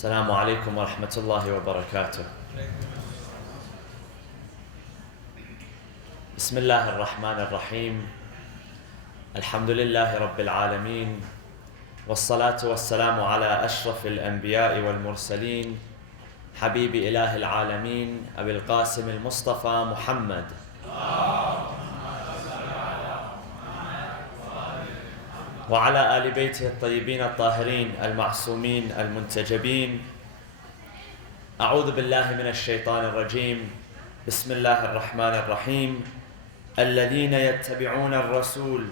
السلام عليكم ورحمة الله وبركاته. بسم الله الرحمن الرحيم. الحمد لله رب العالمين، والصلاة والسلام على أشرف الأنبياء والمرسلين، حبيب إله العالمين أبي القاسم المصطفى محمد. وعلى آل بيته الطيبين الطاهرين المعصومين المنتجبين. أعوذ بالله من الشيطان الرجيم. بسم الله الرحمن الرحيم. الذين يتبعون الرسول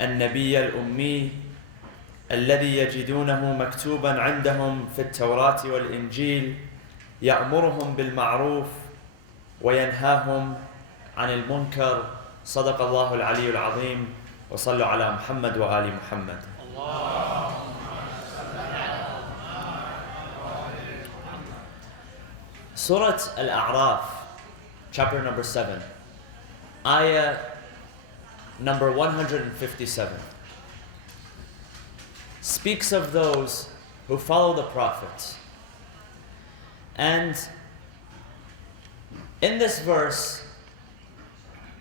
النبي الأمي الذي يجدونه مكتوبا عندهم في التوراة والإنجيل يأمرهم بالمعروف وينهاهم عن المنكر. صدق الله العلي العظيم. وصلوا على محمد وآل محمد. Surah Al-A'raf, chapter number 7, ayah number 157, speaks of those who follow the Prophet. And in this verse,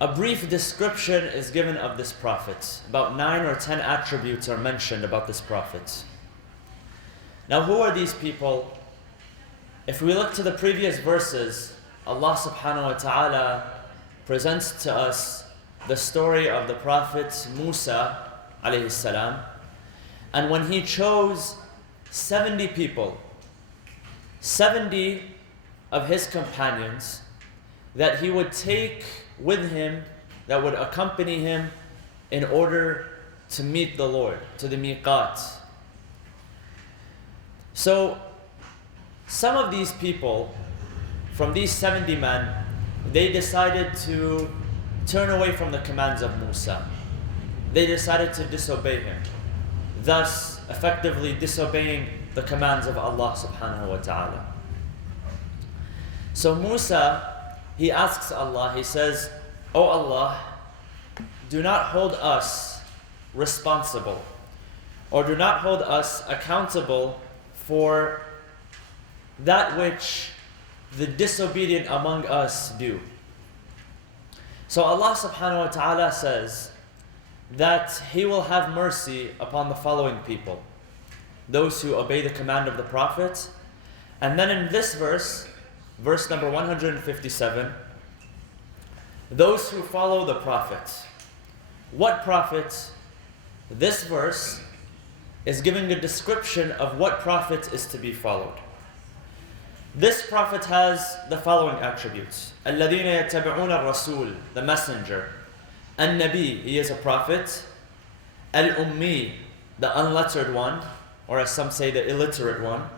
a brief description is given of this Prophet. About 9 or 10 attributes are mentioned about this Prophet. Now, who are these people? If we look to the previous verses, Allah subhanahu wa ta'ala presents to us the story of the Prophet Musa alayhi salam, and when he chose 70 people, 70 of his companions, that he would take with him, that would accompany him in order to meet the Lord, to the miqat. So, some of these people, from these 70 men, they decided to turn away from the commands of Musa. They decided to disobey him, thus effectively disobeying the commands of Allah subhanahu wa ta'ala. So Musa, he asks Allah, he says, "O Allah, do not hold us responsible, or do not hold us accountable for that which the disobedient among us do." So Allah subhanahu wa ta'ala says that He will have mercy upon the following people: those who obey the command of the Prophet. And then in this verse, verse number 157, those who follow the Prophet. What Prophet? This verse is giving a description of what Prophet is to be followed. This Prophet has the following attributes: الَّذِينَ يَتَّبِعُونَ الرَّسُولِ, the messenger; النَّبِي, he is a prophet; Al-Ummi, the unlettered one, or as some say, the illiterate one;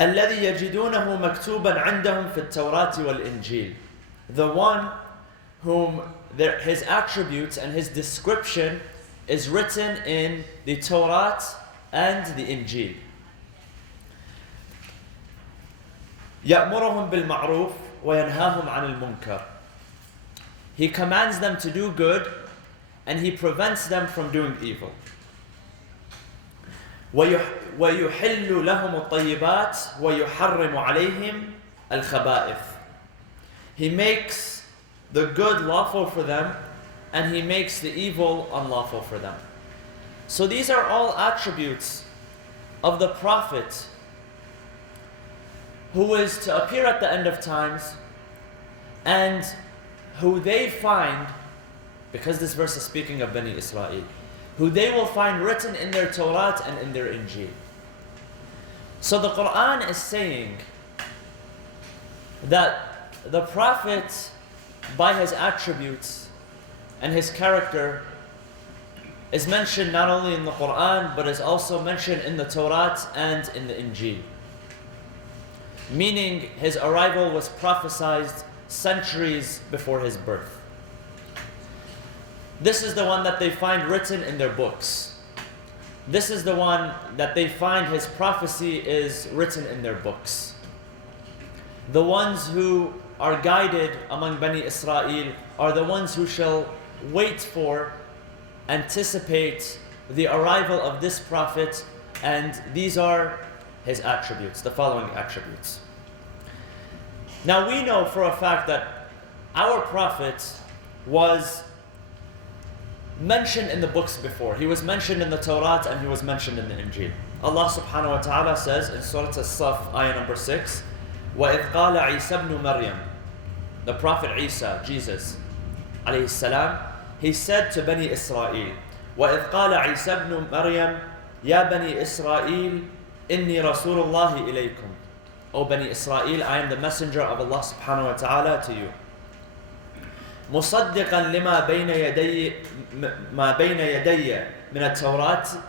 الَّذِي يَجِدُونَهُ مَكْتُوبًا عِنْدَهُمْ فِي التَّوْرَاةِ وَالْإِنْجِيلِ, the one whom his attributes and his description is written in the Torah and the Injil. يَأْمُرُهُمْ بِالْمَعْرُوفِ وَيَنْهَاهُمْ عَنِ الْمُنْكَرِ, he commands them to do good and he prevents them from doing evil. وَيُحِلُّ لَهُمُ الطَّيِّبَاتِ وَيُحَرِّمُ عَلَيْهِمْ الْخَبَائِثِ, he makes the good lawful for them and he makes the evil unlawful for them. So these are all attributes of the Prophet who is to appear at the end of times, and who they find, because this verse is speaking of Bani Israel, who they will find written in their Torah and in their Injil. So the Quran is saying that the Prophet, by his attributes and his character, is mentioned not only in the Quran, but is also mentioned in the Torah and in the Injil. Meaning his arrival was prophesied centuries before his birth. This is the one that they find written in their books. This is the one that they find his prophecy is written in their books. The ones who are guided among Bani Israel are the ones who shall wait for, anticipate the arrival of this Prophet, and these are his attributes, the following attributes. Now we know for a fact that our Prophet was mentioned in the books before. He was mentioned in the Torah and he was mentioned in the Injil. Allah subhanahu wa ta'ala says in Surah As-Saf, ayah number 6, وَإِذْ قَالَ عِيسَى بْنُ مَرْيَمَ, the Prophet Isa, Jesus, alayhi salam, he said to Bani Israel, وَإِذْ قَالَ عِيسَى بْنُ مَرْيَمَ يَا بَنِي إِسْرَائِيلِ إِنِّي رَسُولُ اللَّهِ إِلَيْكُمْ. O Bani Israel, I am the messenger of Allah subhanahu wa ta'ala to you. مُصَدِّقًا لِمَا بَيْنَ يَدَيَّ مِنَ التَّوْرَاتِ.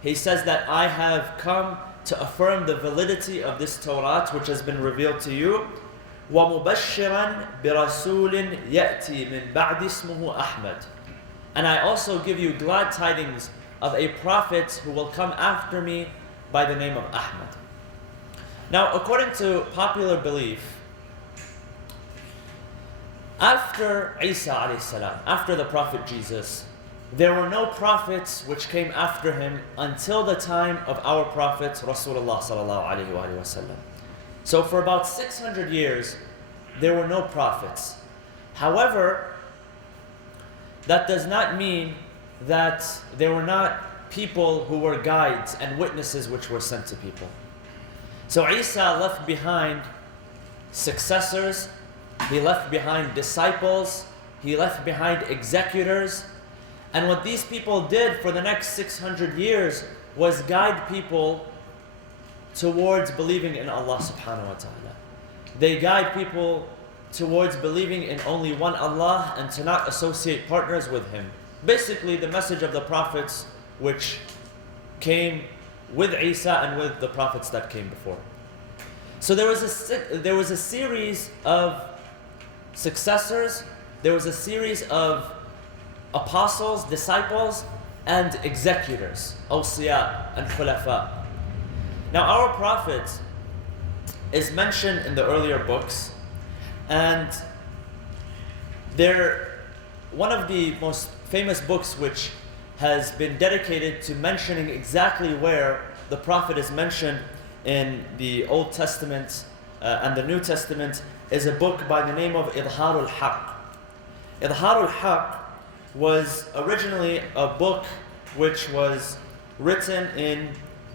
He says that I have come to affirm the validity of this Torah which has been revealed to you. وَمُبَشِّرًا بِرَسُولٍ يَأْتِي مِنْ بَعْدِ اسْمُهُ أَحْمَدٍ. And I also give you glad tidings of a prophet who will come after me by the name of Ahmad. Now, according to popular belief, after Isa alayhi salam, after the Prophet Jesus, there were no prophets which came after him until the time of our Prophet Rasulullah sallallahu alayhi wa sallam. So for about 600 years, there were no prophets. However, that does not mean that there were not people who were guides and witnesses which were sent to people. So Isa left behind successors, he left behind disciples, he left behind executors, and what these people did for the next 600 years was guide people towards believing in Allah subhanahu wa ta'ala. They guide people towards believing in only one Allah and to not associate partners with Him. Basically the message of the prophets which came with Isa and with the prophets that came before. So there was a series of successors, there was a series of apostles, disciples, and executors, awsiya and khulafa. Now our Prophet is mentioned in the earlier books, and one of the most famous books which has been dedicated to mentioning exactly where the Prophet is mentioned in the Old Testament and the New Testament is a book by the name of Idharul Haq. Idharul Haq was originally a book which was written in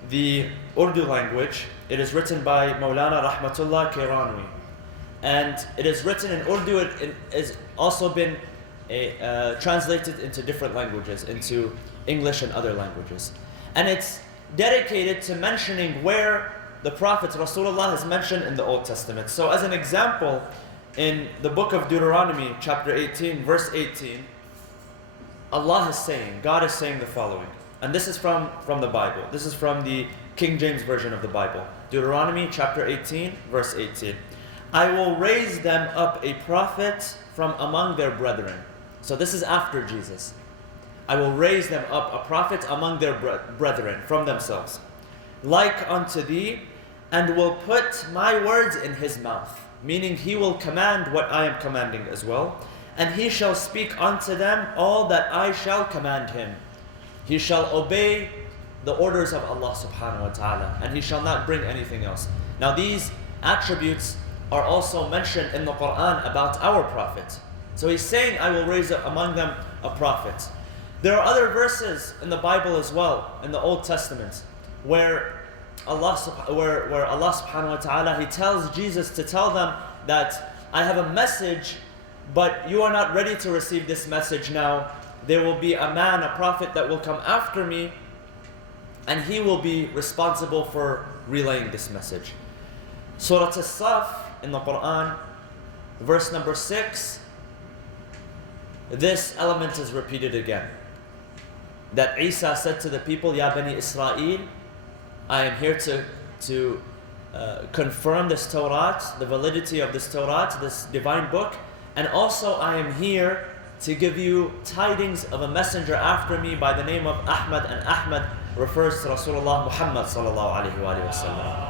the Urdu language. It is written by Maulana Rahmatullah Kiranwi. And it is written in Urdu. It has also been translated into different languages, into English and other languages. And it's dedicated to mentioning where the Prophet Rasulullah is mentioned in the Old Testament. So as an example, in the book of Deuteronomy, chapter 18, verse 18, God is saying the following. And this is from the Bible. This is from the King James Version of the Bible. Deuteronomy chapter 18, verse 18. I will raise them up a prophet from among their brethren. So this is after Jesus. I will raise them up a prophet among their brethren from themselves, like unto thee, and will put my words in his mouth. Meaning he will command what I am commanding as well. And he shall speak unto them all that I shall command him. He shall obey the orders of Allah subhanahu wa ta'ala, and he shall not bring anything else. Now these attributes are also mentioned in the Quran about our Prophet. So he's saying, I will raise up among them a prophet. There are other verses in the Bible as well, in the Old Testament, where Allah subhanahu wa ta'ala, He tells Jesus to tell them that I have a message, but you are not ready to receive this message now. There will be a man, a prophet that will come after me, and he will be responsible for relaying this message. Surah As-Saf in the Quran, verse number 6, this element is repeated again. That Isa said to the people, Ya Bani Israel, I am here to confirm this Torah, the validity of this Torah, this divine book, and also I am here to give you tidings of a messenger after me by the name of Ahmad, and Ahmad refers to Rasulullah Muhammad sallallahu alaihi wasallam.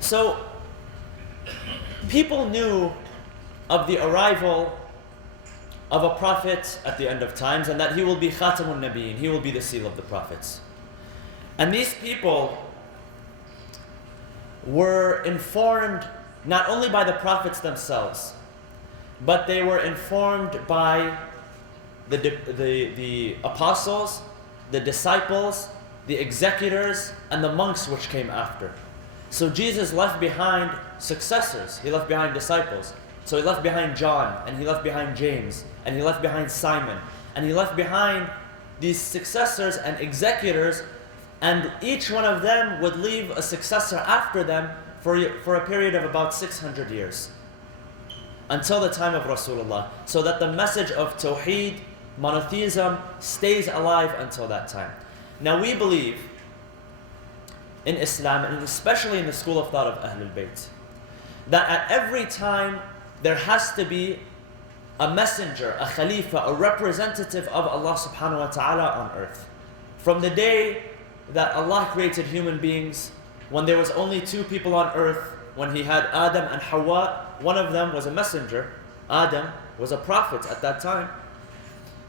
So people knew of the arrival of a prophet at the end of times, and that he will be Khatamun Nabiyyin, he will be the seal of the prophets. And these people were informed not only by the prophets themselves, but they were informed by the apostles, the disciples, the executors, and the monks which came after. So Jesus left behind successors. He left behind disciples. So he left behind John, and he left behind James, and he left behind Simon, and he left behind these successors and executors, and each one of them would leave a successor after them for a period of about 600 years, until the time of Rasulullah, so that the message of Tawheed, monotheism, stays alive until that time. Now we believe in Islam, and especially in the school of thought of Ahlul Bayt, that at every time there has to be a messenger, a khalifa, a representative of Allah subhanahu wa ta'ala on earth. From the day that Allah created human beings, when there was only two people on earth, when He had Adam and Hawa, one of them was a messenger, Adam was a prophet at that time,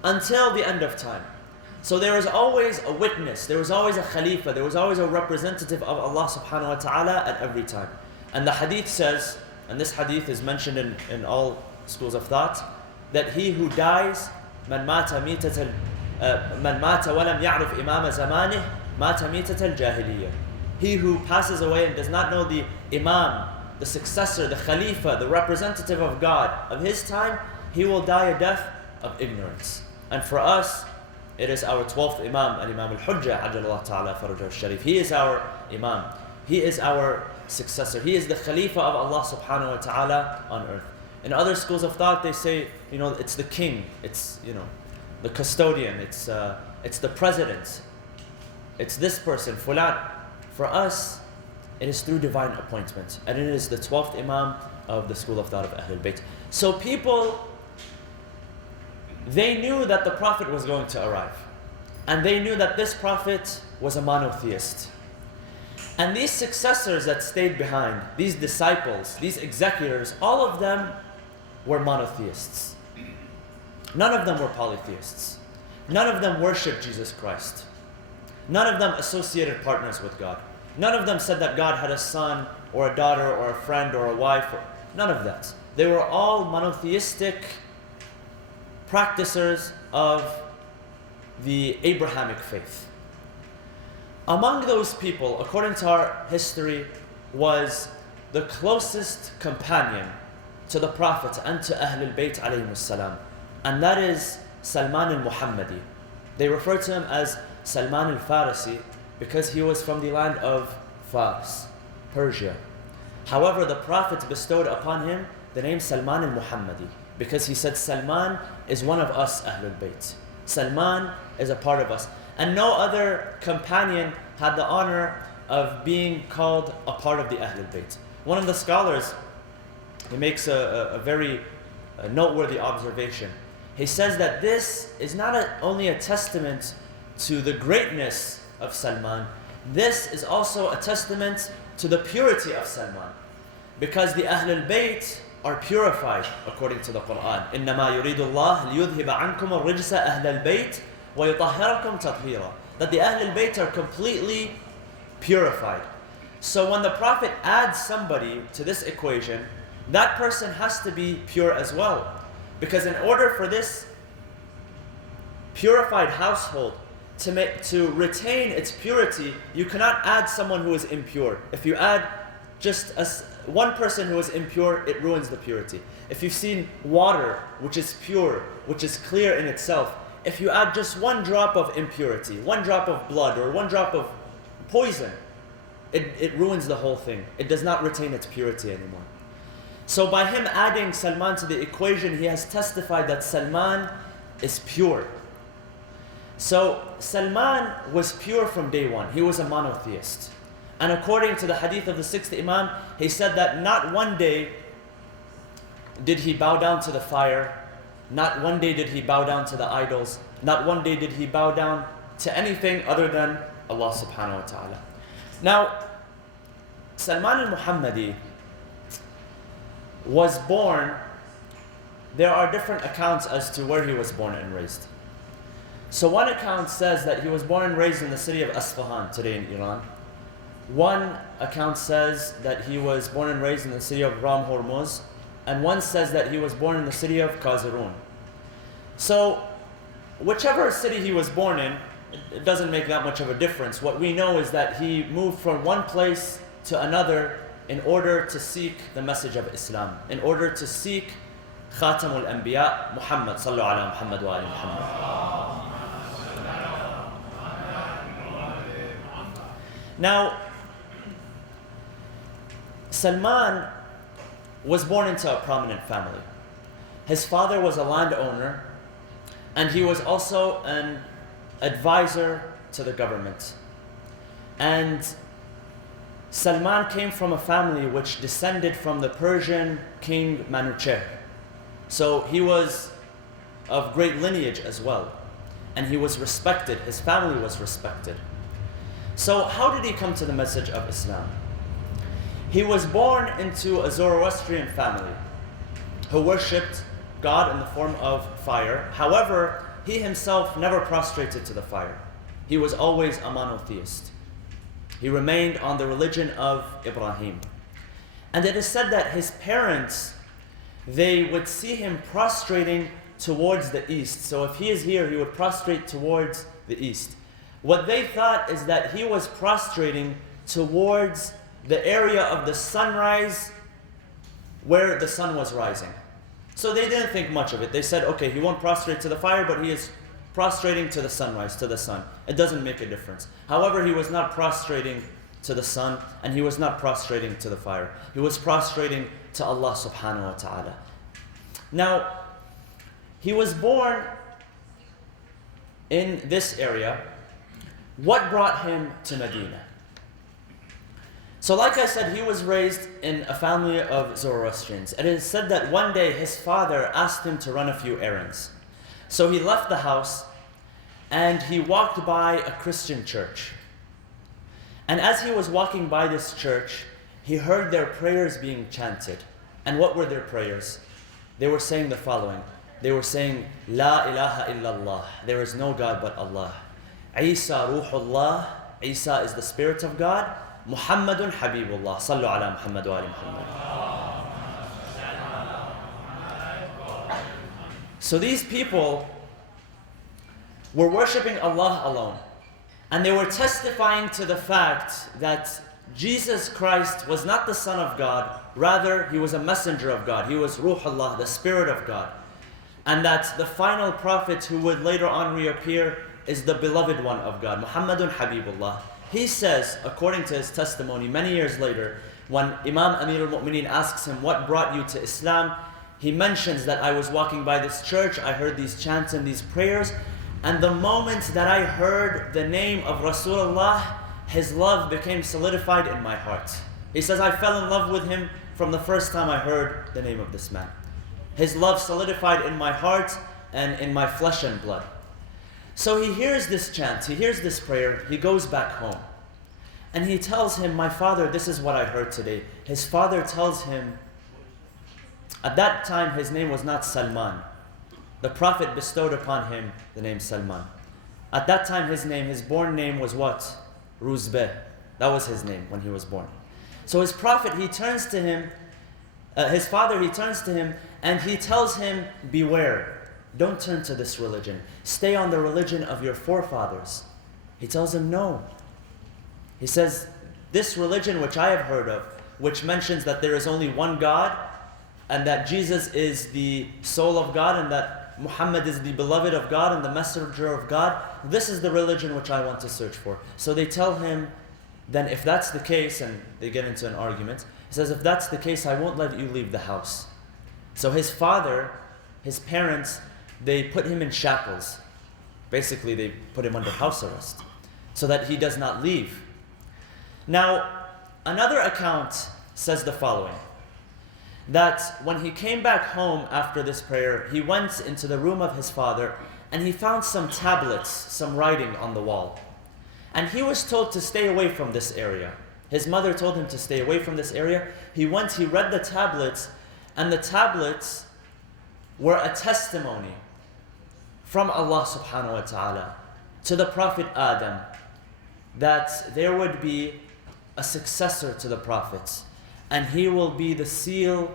until the end of time. So there was always a witness, there was always a khalifa, there was always a representative of Allah subhanahu wa ta'ala at every time. And the hadith says, and this hadith is mentioned in all schools of thought, that he who dies, من مات ولم يعرف إمام زمانه مات ميتة الجاهلية. He who passes away and does not know the imam, the successor, the khalifa, the representative of God of his time, he will die a death of ignorance. And for us, it is our 12th imam, Al-Imam Al-Hujjah, Ajjalallahu Ta'ala Farajahu Al-Sharif. He is our imam. He is our successor. He is the khalifa of Allah subhanahu wa ta'ala on earth. In other schools of thought, they say, it's the king, it's, the custodian, it's the president, it's this person, fulan. For us, it is through divine appointment, and it is the 12th imam of the school of thought of Ahlul Bayt. So people, they knew that the prophet was going to arrive, and they knew that this prophet was a monotheist. And these successors that stayed behind, these disciples, these executors, all of them were monotheists. None of them were polytheists. None of them worshipped Jesus Christ. None of them associated partners with God. None of them said that God had a son or a daughter or a friend or a wife. None of that. They were all monotheistic practicers of the Abrahamic faith. Among those people, according to our history, was the closest companion to the Prophet and to Ahlul Bayt alayhimus salam, and that is Salman al-Muhammadi. They refer to him as Salman al-Farisi because he was from the land of Fars, Persia. However, the Prophet bestowed upon him the name Salman al-Muhammadi because he said Salman is one of us Ahlul Bayt. Salman is a part of us. And no other companion had the honor of being called a part of the Ahlul Bayt. One of the scholars, he makes a very noteworthy observation. He says that this is not only a testament to the greatness of Salman, this is also a testament to the purity of Salman. Because the Ahlul Bayt are purified according to the Quran. إِنَّمَا يُرِيدُ اللَّهُ لِيُذْهِبَ عَنْكُمُ الرِّجْسَ أَهْلَ الْبَيْتِ وَيُطَهِّرَكُمْ تَطْهِيرًا. That the Ahlul Bayt are completely purified. So when the Prophet adds somebody to this equation, that person has to be pure as well. Because in order for this purified household to retain its purity, you cannot add someone who is impure. If you add just one person who is impure, it ruins the purity. If you've seen water, which is pure, which is clear in itself, if you add just one drop of impurity, one drop of blood, or one drop of poison, it ruins the whole thing. It does not retain its purity anymore. So by him adding Salman to the equation, he has testified that Salman is pure. So Salman was pure from day one. He was a monotheist. And according to the hadith of the 6th Imam, he said that not one day did he bow down to the fire, not one day did he bow down to the idols, not one day did he bow down to anything other than Allah subhanahu wa ta'ala. Now, Salman al-Muhammadi was born, there are different accounts as to where he was born and raised. So one account says that he was born and raised in the city of Isfahan, today in Iran. One account says that he was born and raised in the city of Ram Hormuz, and one says that he was born in the city of Kazirun. So whichever city he was born in, it doesn't make that much of a difference. What we know is that he moved from one place to another in order to seek the message of Islam, in order to seek Khatamul Anbiya, Muhammad, sallu ala Muhammad wa ali Muhammad. Now, Salman was born into a prominent family. His father was a landowner, and he was also an advisor to the government. And Salman came from a family which descended from the Persian king Manuchehr. So he was of great lineage as well. And he was respected, his family was respected. So how did he come to the message of Islam? He was born into a Zoroastrian family who worshipped God in the form of fire. However, he himself never prostrated to the fire. He was always a monotheist. He remained on the religion of Ibrahim. And it is said that his parents, they would see him prostrating towards the east. So if he is here, he would prostrate towards the east. What they thought is that he was prostrating towards the area of the sunrise where the sun was rising. So they didn't think much of it. They said, okay, he won't prostrate to the fire, but he is prostrating to the sunrise, to the sun. It doesn't make a difference. However, he was not prostrating to the sun, and he was not prostrating to the fire. He was prostrating to Allah subhanahu wa ta'ala. Now, he was born in this area. What brought him to Medina? So like I said, he was raised in a family of Zoroastrians. It is said that one day his father asked him to run a few errands. So he left the house and he walked by a Christian church. And as he was walking by this church, he heard their prayers being chanted. And what were their prayers? They were saying the following. They were saying, La ilaha illallah. There is no God but Allah. Isa ruhullah. Isa is the Spirit of God. Muhammadun Habibullah. Sallu ala Muhammad wa ali Muhammad. So these people were worshipping Allah alone. And they were testifying to the fact that Jesus Christ was not the Son of God. Rather, he was a messenger of God. He was Ruhullah, the Spirit of God. And that the final prophet who would later on reappear is the beloved one of God, Muhammadun Habibullah. He says, according to his testimony, many years later, when Imam Amir al-Mu'mineen asks him, what brought you to Islam? He mentions that I was walking by this church, I heard these chants and these prayers, and the moment that I heard the name of Rasulullah, his love became solidified in my heart. He says, I fell in love with him from the first time I heard the name of this man. His love solidified in my heart and in my flesh and blood. So he hears this chant, he hears this prayer, he goes back home. And he tells him, my father, this is what I heard today. His father tells him, at that time his name was not Salman. The Prophet bestowed upon him the name Salman. At that time his born name was what? Ruzbeh. That was his name when he was born. So his Prophet, he turns to him, his father, he turns to him and he tells him, beware. Don't turn to this religion. Stay on the religion of your forefathers. He tells him no. He says, this religion which I have heard of, which mentions that there is only one God, and that Jesus is the soul of God, and that Muhammad is the beloved of God and the messenger of God, this is the religion which I want to search for. So they tell him, then if that's the case, and they get into an argument, he says, if that's the case, I won't let you leave the house. So his father, his parents, they put him in shackles. Basically, they put him under house arrest so that he does not leave. Now, another account says the following, that when he came back home after this prayer, he went into the room of his father and he found some tablets, some writing on the wall. And he was told to stay away from this area. His mother told him to stay away from this area. He went, he read the tablets, and the tablets were a testimony from Allah subhanahu wa ta'ala to the Prophet Adam that there would be a successor to the prophets, and he will be the seal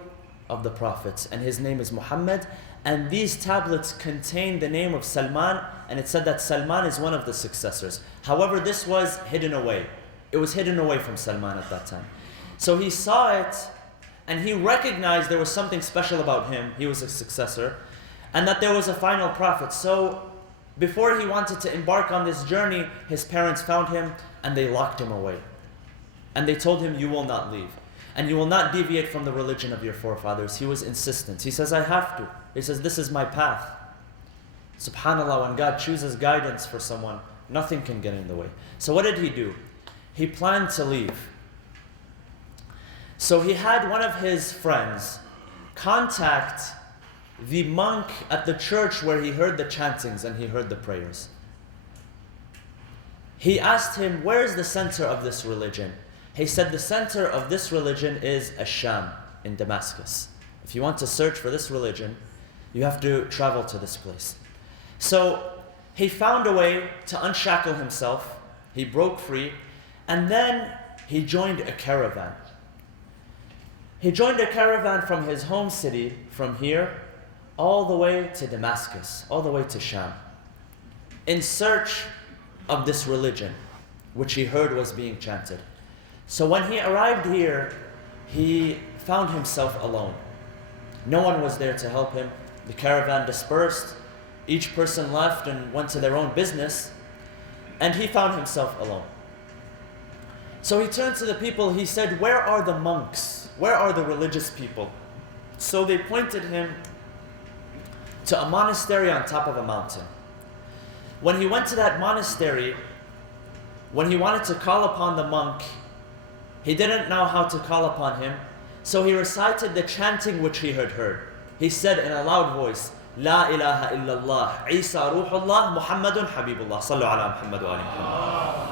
of the prophets, and his name is Muhammad. And these tablets contain the name of Salman, and it said that Salman is one of the successors. However, this was hidden away. It was hidden away from Salman at that time. So he saw it, and he recognized there was something special about him. He was a successor, and that there was a final prophet. So before he wanted to embark on this journey, his parents found him, and they locked him away. And they told him, you will not leave, and you will not deviate from the religion of your forefathers. He was insistent. He says, I have to. He says, this is my path. SubhanAllah, when God chooses guidance for someone, nothing can get in the way. So what did he do? He planned to leave. So he had one of his friends contact the monk at the church where he heard the chantings and he heard the prayers. He asked him, where is the center of this religion? He said, the center of this religion is Sham in Damascus. If you want to search for this religion, you have to travel to this place. So he found a way to unshackle himself. He broke free, and then he joined a caravan. He joined a caravan from his home city, from here, all the way to Damascus, all the way to Sham, in search of this religion, which he heard was being chanted. So when he arrived here, he found himself alone. No one was there to help him. The caravan dispersed. Each person left and went to their own business. And he found himself alone. So he turned to the people. He said, where are the monks? Where are the religious people? So they pointed him to a monastery on top of a mountain. When he went to that monastery, when he wanted to call upon the monk, he didn't know how to call upon him. So he recited the chanting which he had heard. He said in a loud voice, La ilaha illallah, Isa ruhullah, Muhammadun habibullah. Sallu ala Muhammad wa ali Muhammad.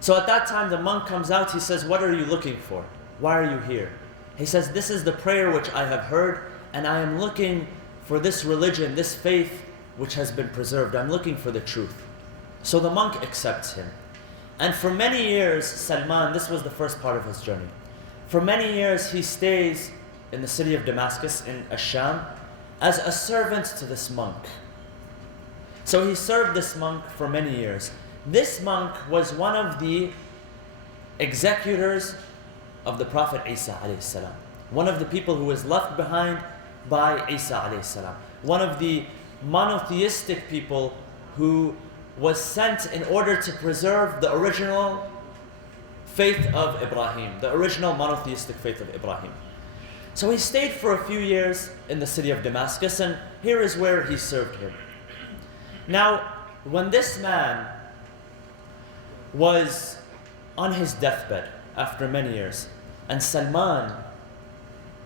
So at that time the monk comes out, he says, what are you looking for? Why are you here? He says, this is the prayer which I have heard, and I am looking for this religion, this faith which has been preserved. I'm looking for the truth. So the monk accepts him. And for many years, Salman, this was the first part of his journey. For many years, he stays in the city of Damascus, in Sham, as a servant to this monk. So he served this monk for many years. This monk was one of the executors of the Prophet Isa alayhi salam. One of the people who was left behind by Isa alayhi salam. One of the monotheistic people who was sent in order to preserve the original faith of Ibrahim, the original monotheistic faith of Ibrahim. So he stayed for a few years in the city of Damascus, and here is where he served him. Now, when this man was on his deathbed after many years, and Salman,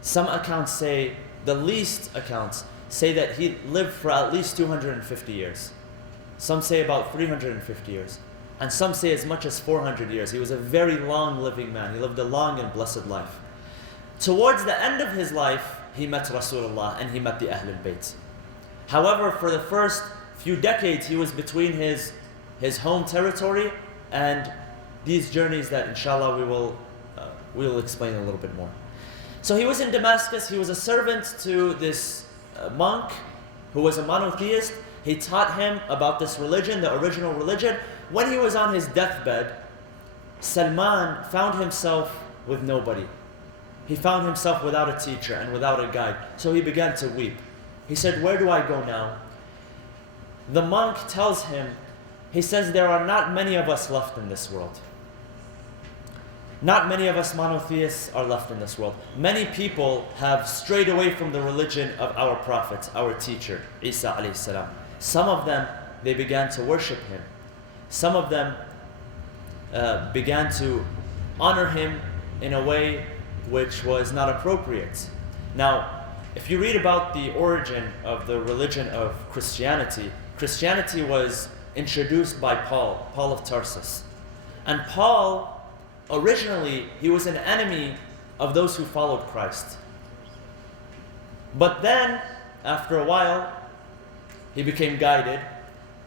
some accounts say, the least accounts say that he lived for at least 250 years. Some say about 350 years. And some say as much as 400 years. He was a very long living man. He lived a long and blessed life. Towards the end of his life, he met Rasulullah and he met the Ahlul Bayt. However, for the first few decades, he was between his home territory and these journeys that inshallah we will explain a little bit more. So he was in Damascus. He was a servant to this monk who was a monotheist. He taught him about this religion, the original religion. When he was on his deathbed, Salman found himself with nobody. He found himself without a teacher and without a guide. So he began to weep. He said, where do I go now? The monk tells him, he says, there are not many of us left in this world. Not many of us monotheists are left in this world. Many people have strayed away from the religion of our prophet, our teacher, Isa alayhi salam. Some of them, they began to worship him. Some of them began to honor him in a way which was not appropriate. Now, if you read about the origin of the religion of Christianity, Christianity was introduced by Paul of Tarsus. And Paul, originally, he was an enemy of those who followed Christ. But then, after a while, he became guided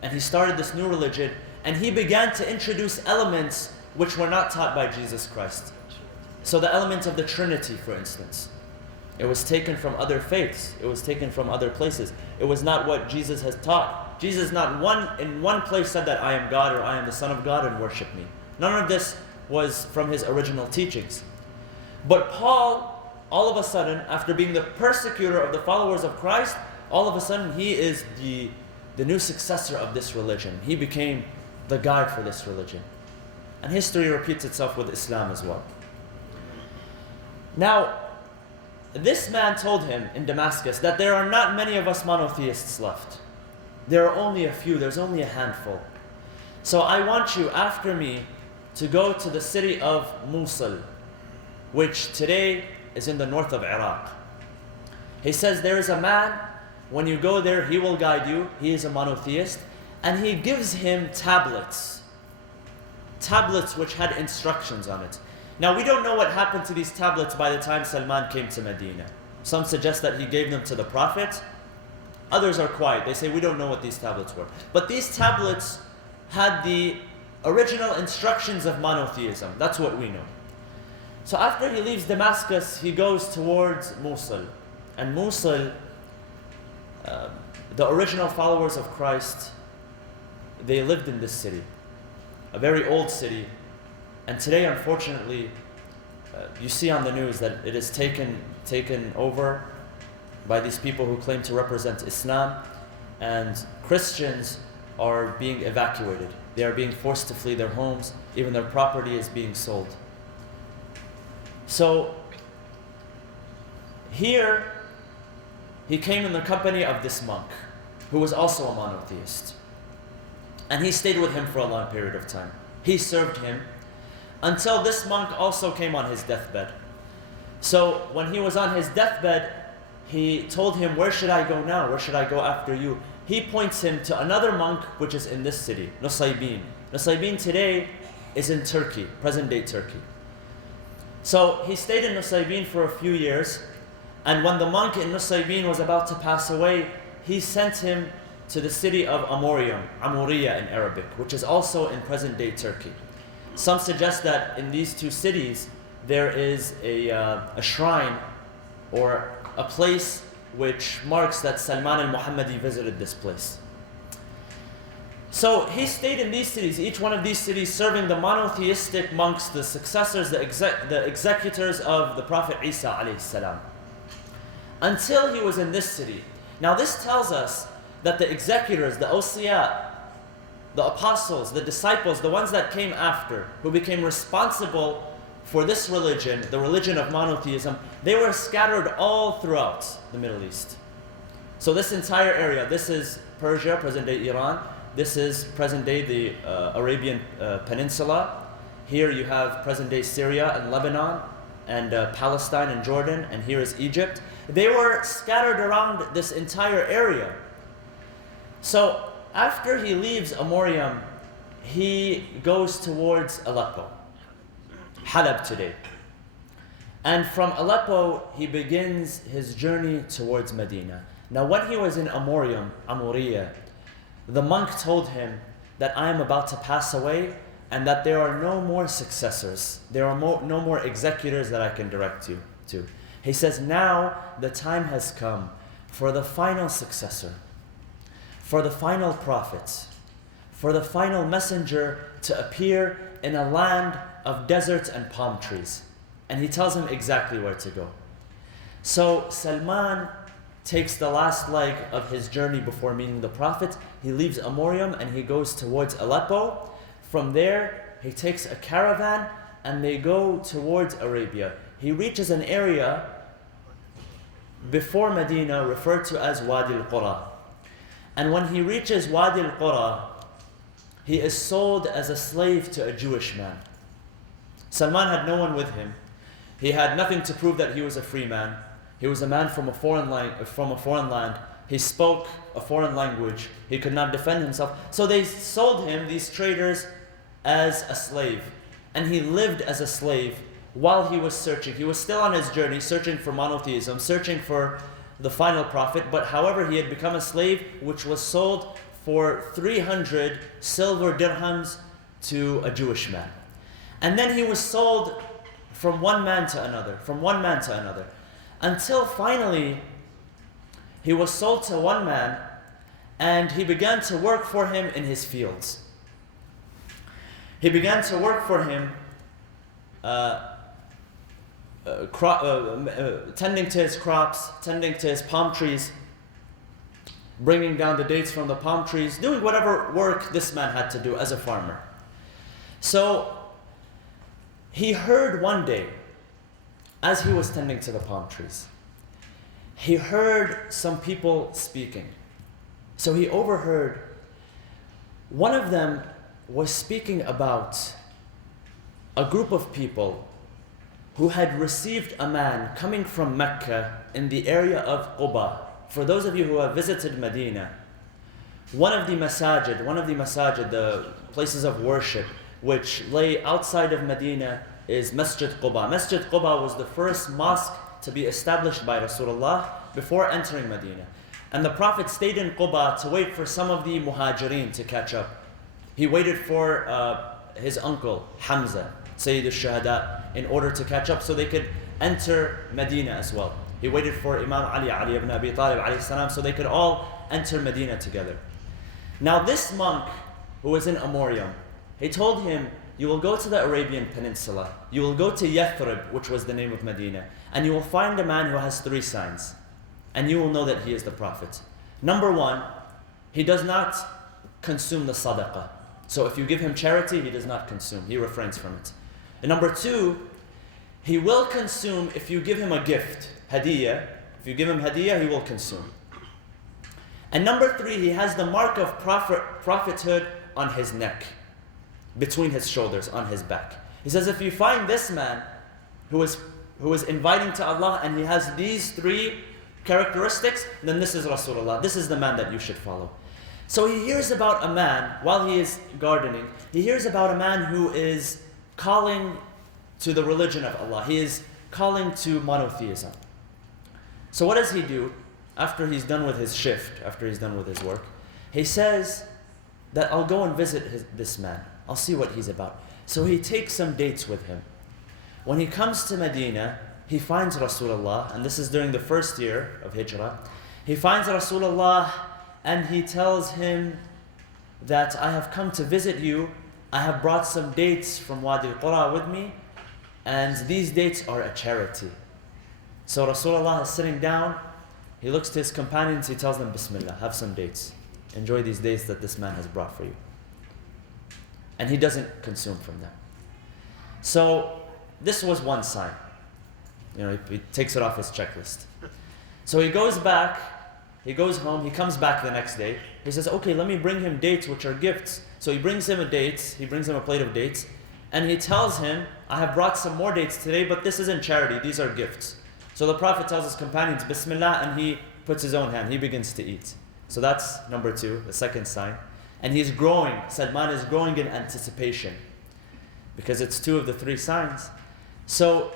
and he started this new religion, and he began to introduce elements which were not taught by Jesus Christ. So the element of the Trinity, for instance, it was taken from other faiths. It was taken from other places. It was not what Jesus has taught. Jesus not in one place said that I am God or I am the Son of God and worship me. None of this was from his original teachings. But Paul, all of a sudden, after being the persecutor of the followers of Christ, all of a sudden he is the new successor of this religion. He became the guide for this religion. And history repeats itself with Islam as well. Now, this man told him in Damascus that there are not many of us monotheists left. There are only a few, there's only a handful. So I want you, after me, to go to the city of Mosul, which today is in the north of Iraq. He says there is a man, when you go there, he will guide you. He is a monotheist. And he gives him tablets. Tablets which had instructions on it. Now, we don't know what happened to these tablets by the time Salman came to Medina. Some suggest that he gave them to the Prophet. Others are quiet. They say, we don't know what these tablets were. But these tablets had the original instructions of monotheism. That's what we know. So after he leaves Damascus, he goes towards Mosul. And Mosul, the original followers of Christ, they lived in this city. A very old city. And today, unfortunately, you see on the news that it is taken over by these people who claim to represent Islam, and Christians are being evacuated. They are being forced to flee their homes. Even their property is being sold. So here, he came in the company of this monk, who was also a monotheist. And he stayed with him for a long period of time. He served him until this monk also came on his deathbed. So when he was on his deathbed, he told him, where should I go now? Where should I go after you? He points him to another monk which is in this city, Nusaybin. Nusaybin today is in Turkey, present-day Turkey. So he stayed in Nusaybin for a few years, and when the monk in Nusaybin was about to pass away, he sent him to the city of Amorium, Amoriya in Arabic, which is also in present-day Turkey. Some suggest that in these two cities there is a shrine or a place which marks that Salman al-Muhammadi visited this place. So he stayed in these cities, each one of these cities serving the monotheistic monks, the successors, the executors of the Prophet Isa alayhi salam, until he was in this city. Now this tells us that the executors, the awsiya, the apostles, the disciples, the ones that came after, who became responsible for this religion, the religion of monotheism, they were scattered all throughout the Middle East. So this entire area, this is Persia, present-day Iran. This is present-day the Arabian Peninsula. Here you have present-day Syria and Lebanon, and Palestine and Jordan, and here is Egypt. They were scattered around this entire area. So after he leaves Amorium, he goes towards Aleppo, Halab today. And from Aleppo, he begins his journey towards Medina. Now when he was in Amorium, Amoriya, the monk told him that I am about to pass away and that there are no more successors. There are no more executors that I can direct you to. He says, now the time has come for the final successor, for the final prophet, for the final messenger to appear in a land of deserts and palm trees. And he tells him exactly where to go. So Salman takes the last leg of his journey before meeting the Prophet. He leaves Amorium and he goes towards Aleppo. From there, he takes a caravan and they go towards Arabia. He reaches an area before Medina referred to as Wadi al-Qura. And when he reaches Wadi al-Qura, he is sold as a slave to a Jewish man. Salman had no one with him. He had nothing to prove that he was a free man. He was a man from a foreign land. He spoke a foreign language. He could not defend himself. So they sold him, these traders, as a slave. And he lived as a slave while he was searching. He was still on his journey, searching for monotheism, searching for the final prophet, but however he had become a slave which was sold for 300 silver dirhams to a Jewish man. And then he was sold from one man to another, until finally he was sold to one man and he began to work for him in his fields. He began to work for him tending to his crops, tending to his palm trees, bringing down the dates from the palm trees, doing whatever work this man had to do as a farmer. So he heard one day, as he was tending to the palm trees, he heard some people speaking. So he overheard. One of them was speaking about a group of people who had received a man coming from Mecca in the area of Quba. For those of you who have visited Medina, one of the masajid, the places of worship, which lay outside of Medina, is Masjid Quba. Masjid Quba was the first mosque to be established by Rasulullah before entering Medina. And the Prophet stayed in Quba to wait for some of the muhajirin to catch up. He waited for his uncle, Hamza, Sayyid al-Shuhada, in order to catch up so they could enter Medina as well. He waited for Imam Ali ibn Abi Talib alayhi salam, so they could all enter Medina together. Now this monk who was in Amorium, he told him, you will go to the Arabian Peninsula, you will go to Yathrib, which was the name of Medina, and you will find a man who has 3 signs, and you will know that he is the Prophet. Number 1, he does not consume the sadaqah. So if you give him charity, he does not consume, he refrains from it. And number 2, he will consume if you give him a gift, hadiyah. If you give him hadiyah, he will consume. And number 3, he has the mark of prophethood on his neck, between his shoulders, on his back. He says, if you find this man who is inviting to Allah and he has these 3 characteristics, then this is Rasulullah. This is the man that you should follow. So he hears about a man, while he is gardening, he hears about a man who is calling to the religion of Allah. He is calling to monotheism. So what does he do after he's done with his shift, after he's done with his work? He says that I'll go and visit this man. I'll see what he's about. So he takes some dates with him. When he comes to Medina, he finds Rasulullah, and this is during the first year of Hijrah. He finds Rasulullah and he tells him that I have come to visit you. I have brought some dates from Wadi al-Qura with me, and these dates are a charity. So Rasulullah is sitting down, he looks to his companions, he tells them, Bismillah, have some dates. Enjoy these dates that this man has brought for you. And he doesn't consume from them. So this was one sign. He takes it off his checklist. So he goes back, he goes home, he comes back the next day. He says, okay, let me bring him dates which are gifts. So he brings him he brings him a plate of dates, and he tells him, I have brought some more dates today, but this isn't charity, these are gifts. So the Prophet tells his companions, Bismillah, and he puts his own hand, he begins to eat. So that's number 2, the second sign. And he's growing, Salman is growing in anticipation, because it's 2 of the 3 signs. So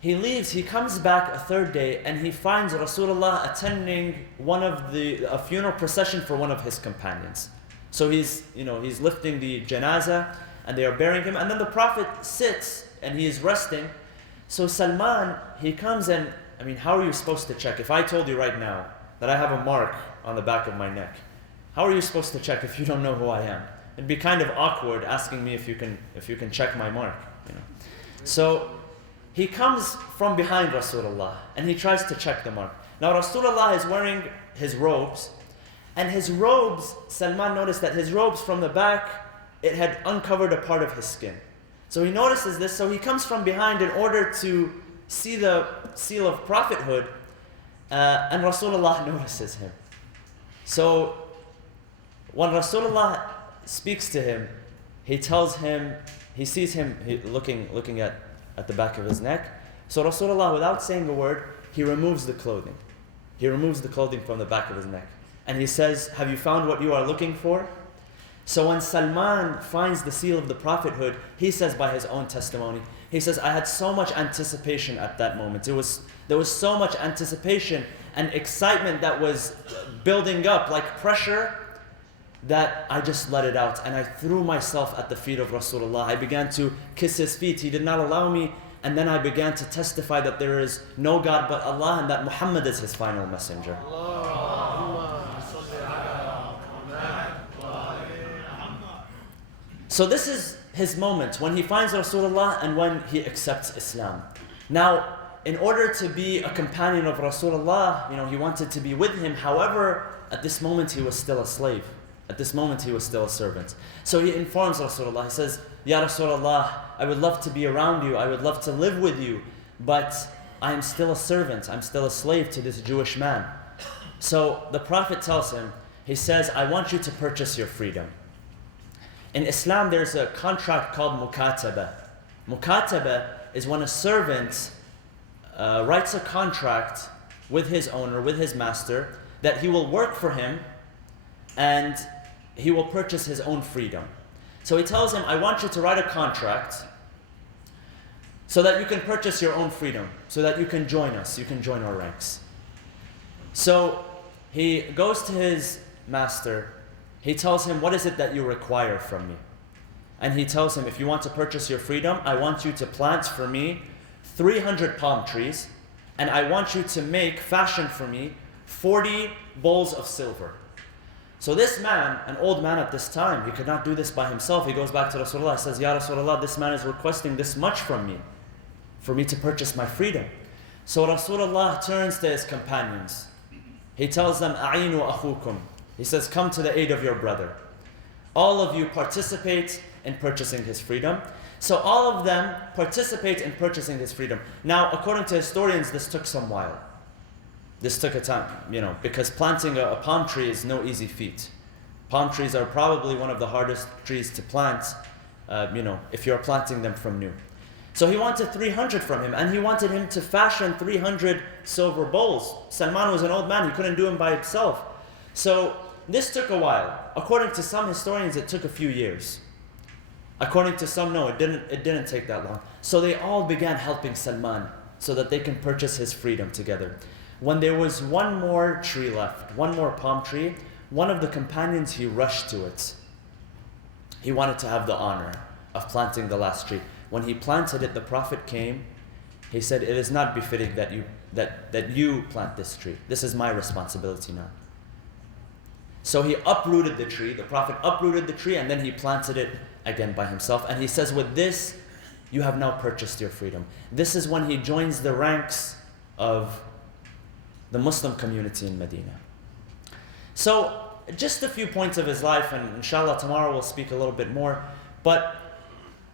he leaves, he comes back a 3rd day, and he finds Rasulullah attending a funeral procession for one of his companions. So he's lifting the janazah, and they are burying him, and then the Prophet sits, and he is resting. So Salman, he comes and, how are you supposed to check? If I told you right now that I have a mark on the back of my neck, how are you supposed to check if you don't know who I am? It'd be kind of awkward asking me if you can check my mark. So he comes from behind Rasulullah and he tries to check the mark. Now Rasulullah is wearing his robes, and his robes, Salman noticed that his robes from the back, it had uncovered a part of his skin. So he notices this, so he comes from behind in order to see the seal of prophethood, and Rasulullah notices him. So when Rasulullah speaks to him, he tells him, he sees him looking at the back of his neck. So Rasulullah, without saying a word, he removes the clothing. He removes the clothing from the back of his neck. And he says, have you found what you are looking for? So when Salman finds the seal of the prophethood, he says by his own testimony, he says, I had so much anticipation at that moment. There was so much anticipation, and excitement that was building up like pressure, that I just let it out and I threw myself at the feet of Rasulullah. I began to kiss his feet. He did not allow me, and then I began to testify that there is no God but Allah and that Muhammad is his final messenger. So this is his moment when he finds Rasulullah and when he accepts Islam. Now, in order to be a companion of Rasulullah, he wanted to be with him. However, at this moment he was still a slave. At this moment he was still a servant. So he informs Rasulullah. He says, Ya Rasulullah, I would love to be around you. I would love to live with you. But I am still a servant. I'm still a slave to this Jewish man. So the Prophet tells him, he says, I want you to purchase your freedom. In Islam, there's a contract called mukataba. Mukataba is when a servant writes a contract with his owner, with his master, that he will work for him and he will purchase his own freedom. So he tells him, I want you to write a contract so that you can purchase your own freedom, so that you can join us, you can join our ranks. So he goes to his master. He tells him, what is it that you require from me? And he tells him, if you want to purchase your freedom, I want you to plant for me 300 palm trees, and I want you to fashion for me 40 bowls of silver. So this man, an old man at this time, he could not do this by himself. He goes back to Rasulullah, says, Ya Rasulullah, this man is requesting this much from me, for me to purchase my freedom. So Rasulullah turns to his companions. He tells them, A'inu akhukum. He says, come to the aid of your brother. All of you participate in purchasing his freedom. So all of them participate in purchasing his freedom. Now, according to historians, this took some while. This took a time, because planting a palm tree is no easy feat. Palm trees are probably one of the hardest trees to plant, if you're planting them from new. So he wanted 300 from him, and he wanted him to fashion 300 silver bowls. Salman was an old man, he couldn't do them by himself. So this took a while. According to some historians, it took a few years. According to some, no, it didn't take that long. So they all began helping Salman so that they can purchase his freedom together. When there was one more tree left, one more palm tree, one of the companions, he rushed to it. He wanted to have the honor of planting the last tree. When he planted it, the Prophet came. He said, it is not befitting that you plant this tree. This is my responsibility now. So he uprooted the tree. The Prophet uprooted the tree, and then he planted it again by himself. And he says, with this, you have now purchased your freedom. This is when he joins the ranks of the Muslim community in Medina. So just a few points of his life, and inshallah tomorrow we'll speak a little bit more. But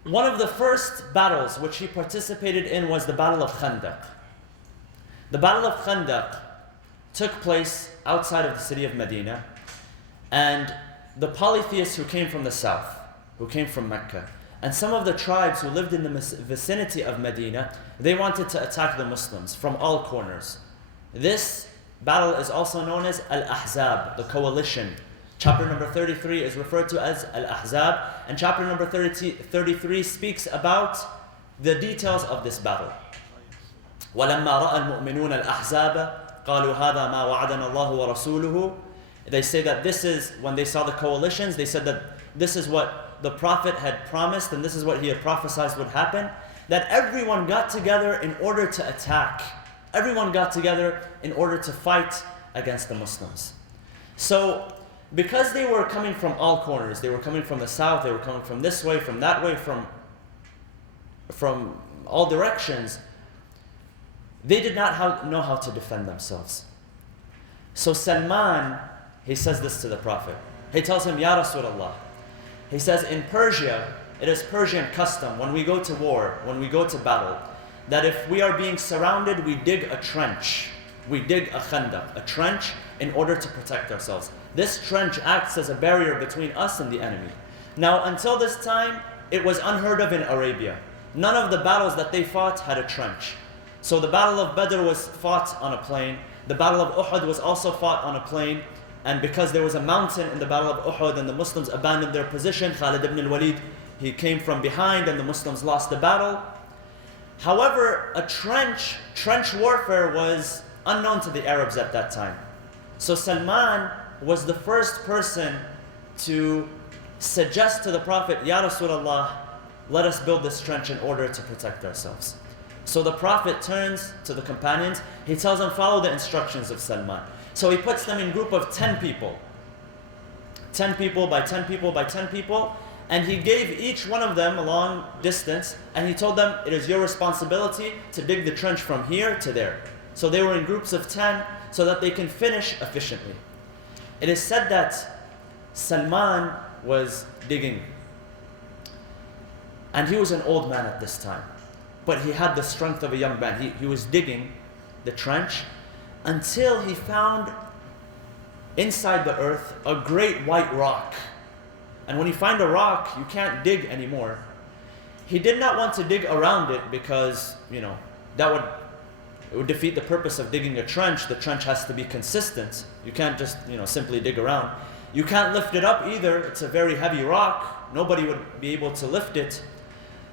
one of the first battles which he participated in was the Battle of Khandaq. The Battle of Khandaq took place outside of the city of Medina, and the polytheists who came from the south, who came from Mecca, and some of the tribes who lived in the vicinity of Medina, they wanted to attack the Muslims from all corners. This battle is also known as Al-Ahzab, the coalition. Chapter number 33 is referred to as Al-Ahzab, and chapter number 33 speaks about the details of this battle. وَلَمَّا رَأَى الْمُؤْمِنُونَ الْأَحْزَابَ قَالُوا هَذَا مَا وَعَدَنَا اللَّهُ وَرَسُولُهُ. They say that this is, when they saw the coalitions, they said that this is what the Prophet had promised and this is what he had prophesied would happen, that everyone got together in order to attack. Everyone got together in order to fight against the Muslims. So, because they were coming from all corners, they were coming from the south, they were coming from this way, from that way, from all directions, they did not know how to defend themselves. So Salman, he says this to the Prophet. He tells him, Ya Rasulullah. He says, in Persia, it is Persian custom, when we go to war, when we go to battle, that if we are being surrounded, we dig a trench. We dig a khandaq, a trench, in order to protect ourselves. This trench acts as a barrier between us and the enemy. Now, until this time, it was unheard of in Arabia. None of the battles that they fought had a trench. So the Battle of Badr was fought on a plain. The Battle of Uhud was also fought on a plain. And because there was a mountain in the Battle of Uhud and the Muslims abandoned their position, Khalid ibn al-Walid, he came from behind and the Muslims lost the battle. However, a trench warfare was unknown to the Arabs at that time. So Salman was the first person to suggest to the Prophet, Ya Rasulullah, let us build this trench in order to protect ourselves. So the Prophet turns to the companions, he tells them, follow the instructions of Salman. So he puts them in a group of 10 people. 10 people by 10 people by 10 people. And he gave each one of them a long distance, and he told them, it is your responsibility to dig the trench from here to there. So they were in groups of 10 so that they can finish efficiently. It is said that Salman was digging. And he was an old man at this time. But he had the strength of a young man. He was digging the trench until he found inside the earth a great white rock. And when you find a rock, you can't dig anymore. He did not want to dig around it because, it would defeat the purpose of digging a trench. The trench has to be consistent. You can't just, simply dig around. You can't lift it up either. It's a very heavy rock. Nobody would be able to lift it.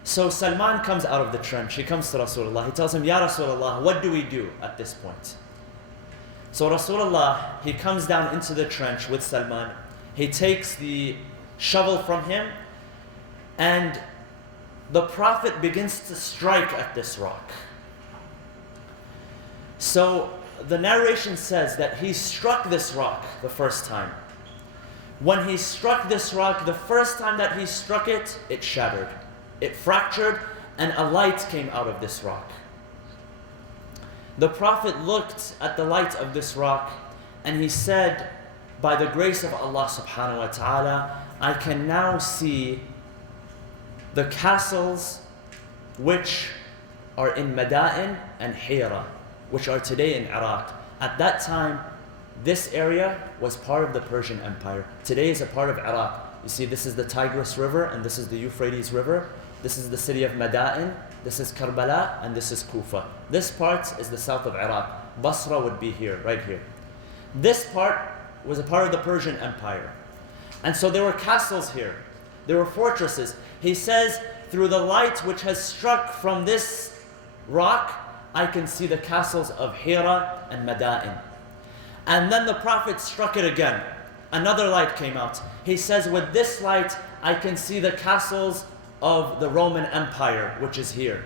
So Salman comes out of the trench. He comes to Rasulullah. He tells him, Ya Rasulullah, what do we do at this point? So Rasulullah, he comes down into the trench with Salman. He takes the shovel from him, and the Prophet begins to strike at this rock. So the narration says that he struck this rock the first time. When he struck this rock, the first time that he struck it, it shattered. It fractured, and a light came out of this rock. The Prophet looked at the light of this rock, and he said, by the grace of Allah subhanahu wa ta'ala, I can now see the castles which are in Madain and Hira, which are today in Iraq. At that time, this area was part of the Persian Empire. Today is a part of Iraq. You see, this is the Tigris River and this is the Euphrates River. This is the city of Madain, this is Karbala, and this is Kufa. This part is the south of Iraq. Basra would be here, right here. This part was a part of the Persian Empire. And so there were castles here. There were fortresses. He says, through the light which has struck from this rock, I can see the castles of Hira and Madain. And then the Prophet struck it again. Another light came out. He says, with this light, I can see the castles of the Roman Empire, which is here.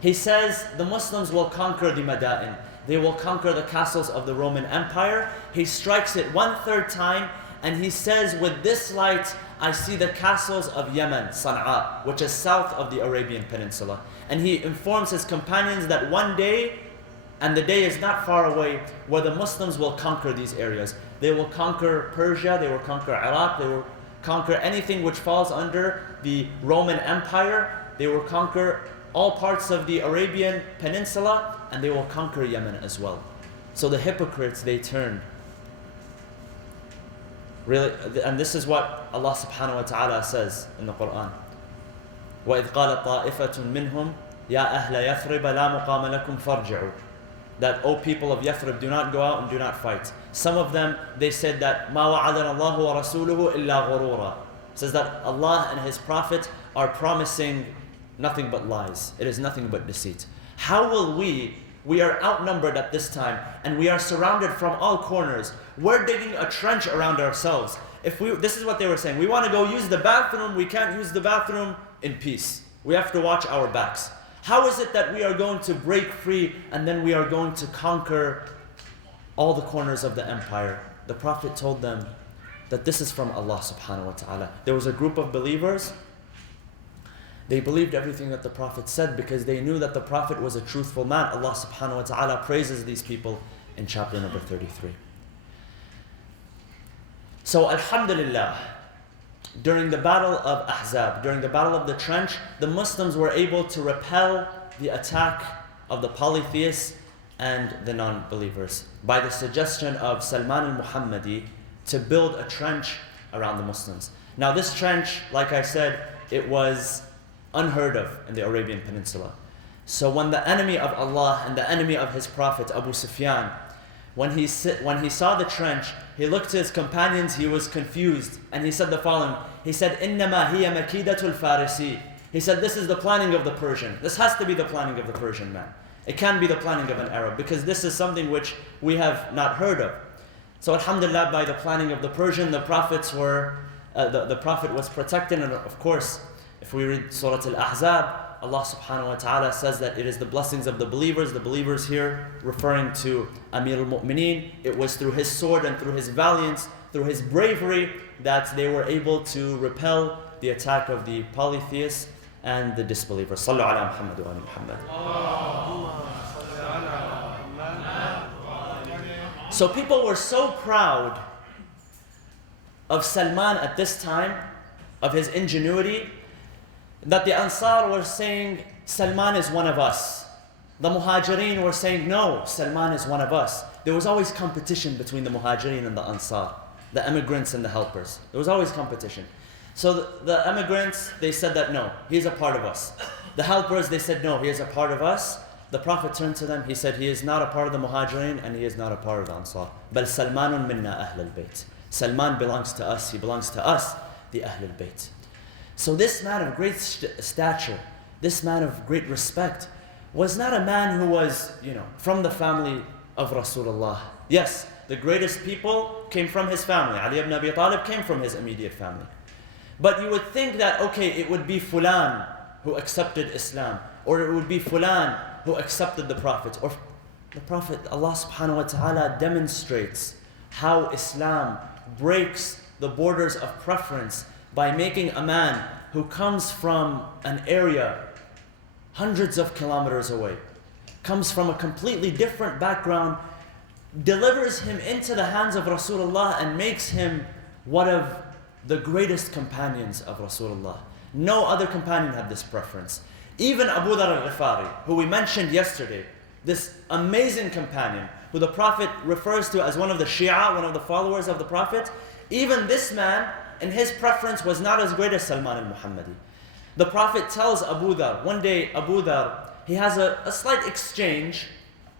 He says, the Muslims will conquer the Madain. They will conquer the castles of the Roman Empire. He strikes it 1/3 time, and he says, with this light, I see the castles of Yemen, Sana'a, which is south of the Arabian Peninsula. And he informs his companions that one day, and the day is not far away, where the Muslims will conquer these areas. They will conquer Persia, they will conquer Iraq, they will conquer anything which falls under the Roman Empire. They will conquer all parts of the Arabian Peninsula, and they will conquer Yemen as well. So the hypocrites, they turned. Really, and this is what Allah subhanahu wa ta'ala says in the Quran. وَإِذْ قَالَ طَائِفَةٌ مِّنْهُمْ يَا أَهْلَ يَثْرِبَ لَا مُقَامَ لَكُمْ فَارْجِعُوا. That, O people of Yathrib, do not go out and do not fight. Some of them, they said that مَا وَعَدَنَ اللَّهُ وَرَسُولُهُ إِلَّا غُرُورًا. Says that Allah and His Prophet are promising nothing but lies. It is nothing but deceit. How will we are outnumbered at this time, and we are surrounded from all corners. We're digging a trench around ourselves. This is what they were saying. We want to go use the bathroom. We can't use the bathroom in peace. We have to watch our backs. How is it that we are going to break free and then we are going to conquer all the corners of the empire? The Prophet told them that this is from Allah subhanahu wa ta'ala. There was a group of believers. They believed everything that the Prophet said because they knew that the Prophet was a truthful man. Allah subhanahu wa ta'ala praises these people in chapter number 33. So alhamdulillah, during the battle of Ahzab, during the battle of the trench, the Muslims were able to repel the attack of the polytheists and the non-believers by the suggestion of Salman al-Muhammadi to build a trench around the Muslims. Now this trench, like I said, it was unheard of in the Arabian Peninsula. So when the enemy of Allah and the enemy of his Prophet, Abu Sufyan, when he saw the trench, he looked to his companions, he was confused, and he said the following. He said, إِنَّمَا هِيَ مَكِيدَةُ الْفَارِسِي. He said, this is the planning of the Persian. This has to be the planning of the Persian man. It can be the planning of an Arab, because this is something which we have not heard of. So alhamdulillah, by the planning of the Persian, the prophets were, the Prophet was protected. And of course, if we read Surah Al-Ahzab, Allah subhanahu wa ta'ala says that it is the blessings of the believers here referring to Amir al-Mu'mineen. It was through his sword and through his valiance, through his bravery, that they were able to repel the attack of the polytheists and the disbelievers. Sallu ala Muhammad wa ala Muhammad. So people were so proud of Salman at this time, of his ingenuity, that the Ansar were saying, Salman is one of us. The Muhajirin were saying, no, Salman is one of us. There was always competition between the Muhajirin and the Ansar, the emigrants and the helpers. There was always competition. So the emigrants, they said that no, he's a part of us. The helpers, they said no, he is a part of us. The Prophet turned to them, he said, he is not a part of the Muhajirin and he is not a part of the Ansar. Bal Salmanun minna Ahl al-Bayt. Salman belongs to us, he belongs to us, the Ahl al-Bayt. So this man of great stature, this man of great respect, was not a man who was, from the family of Rasulullah. Yes, the greatest people came from his family. Ali ibn Abi Talib came from his immediate family. But you would think that, okay, it would be Fulan who accepted Islam, or it would be Fulan who accepted the Prophet. Or the Prophet, Allah subhanahu wa ta'ala demonstrates how Islam breaks the borders of preference by making a man who comes from an area hundreds of kilometers away, comes from a completely different background, delivers him into the hands of Rasulullah and makes him one of the greatest companions of Rasulullah. No other companion had this preference. Even Abu Dhar al-Ghifari, who we mentioned yesterday, this amazing companion, who the Prophet refers to as one of the Shia, one of the followers of the Prophet, even this man, and his preference was not as great as Salman al-Muhammadi. The Prophet tells Abu Dhar, one day Abu Dhar, he has a slight exchange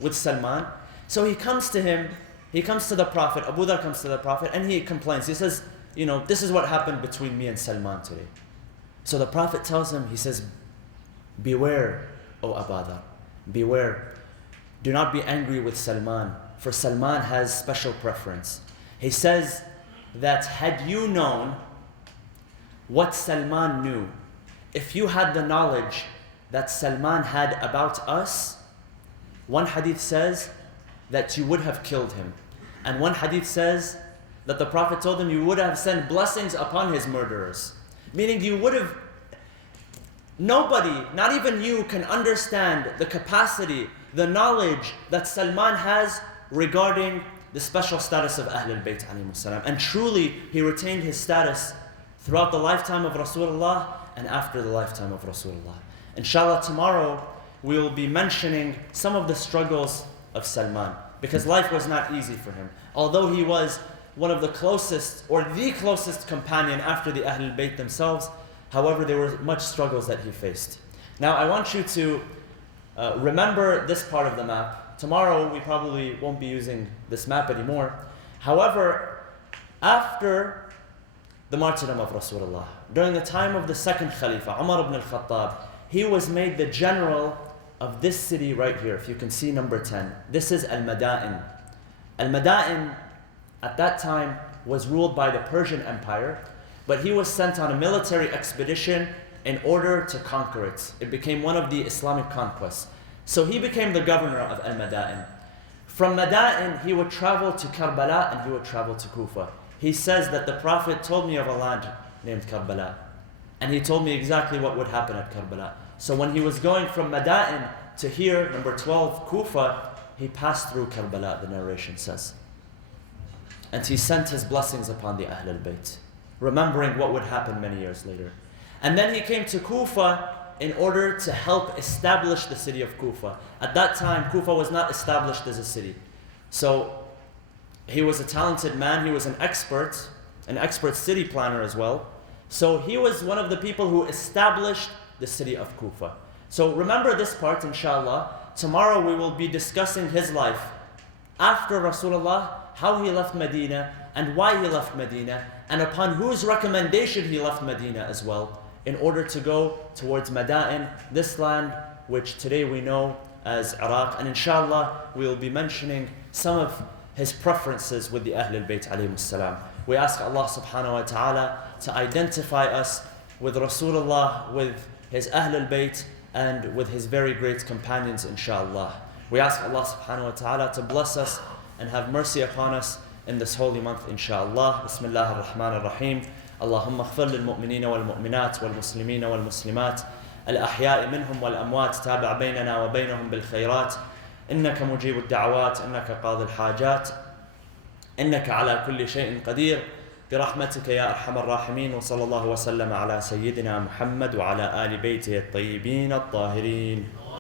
with Salman. So he comes to him, he comes to the Prophet, Abu Dhar comes to the Prophet, and he complains. He says, this is what happened between me and Salman today. So the Prophet tells him, he says, beware, O Abu Dhar, beware. Do not be angry with Salman, for Salman has special preference. He says that had you known what Salman knew, if you had the knowledge that Salman had about us, one hadith says that you would have killed him. And one hadith says that the Prophet told him you would have sent blessings upon his murderers. Meaning you would have, nobody, not even you, can understand the capacity, the knowledge that Salman has regarding the special status of Ahl al-Bayt alayhimus salam. And truly, he retained his status throughout the lifetime of Rasulullah and after the lifetime of Rasulullah. Inshallah, tomorrow we will be mentioning some of the struggles of Salman, because life was not easy for him. Although he was one of the closest, or the closest companion after the Ahl al-Bayt themselves, however, there were much struggles that he faced. Now, I want you to remember this part of the map. Tomorrow, we probably won't be using this map anymore. However, after the martyrdom of Rasulullah, during the time of the second Khalifa, Umar ibn al-Khattab, he was made the general of this city right here. If you can see number 10. This is Al-Mada'in. Al-Mada'in, at that time, was ruled by the Persian Empire, but he was sent on a military expedition in order to conquer it. It became one of the Islamic conquests. So he became the governor of Al-Mada'in. From Mada'in, he would travel to Karbala and he would travel to Kufa. He says that the Prophet told me of a land named Karbala. And he told me exactly what would happen at Karbala. So when he was going from Mada'in to here, number 12, Kufa, he passed through Karbala, the narration says. And he sent his blessings upon the Ahl al-Bayt, remembering what would happen many years later. And then he came to Kufa in order to help establish the city of Kufa. At that time, Kufa was not established as a city. So he was a talented man, he was an expert city planner as well. So he was one of the people who established the city of Kufa. So remember this part, inshallah. Tomorrow we will be discussing his life after Rasulullah, how he left Medina and why he left Medina, and upon whose recommendation he left Medina as well, in order to go towards Mada'in, this land which today we know as Iraq, and inshallah we will be mentioning some of his preferences with the Ahlul Bayt alayhimus salam. We ask Allah subhanahu wa ta'ala to identify us with Rasulullah, with his Ahlul Bayt, and with his very great companions, inshallah. We ask Allah subhanahu wa ta'ala to bless us and have mercy upon us in this holy month, inshallah. Bismillah ar-Rahman ar-Rahim. اللهم اغفر للمؤمنين والمؤمنات والمسلمين والمسلمات الأحياء منهم والأموات تابع بيننا وبينهم بالخيرات إنك مجيب الدعوات إنك قاضي الحاجات إنك على كل شيء قدير برحمتك يا أرحم الراحمين وصلى الله وسلم على سيدنا محمد وعلى آل بيته الطيبين الطاهرين.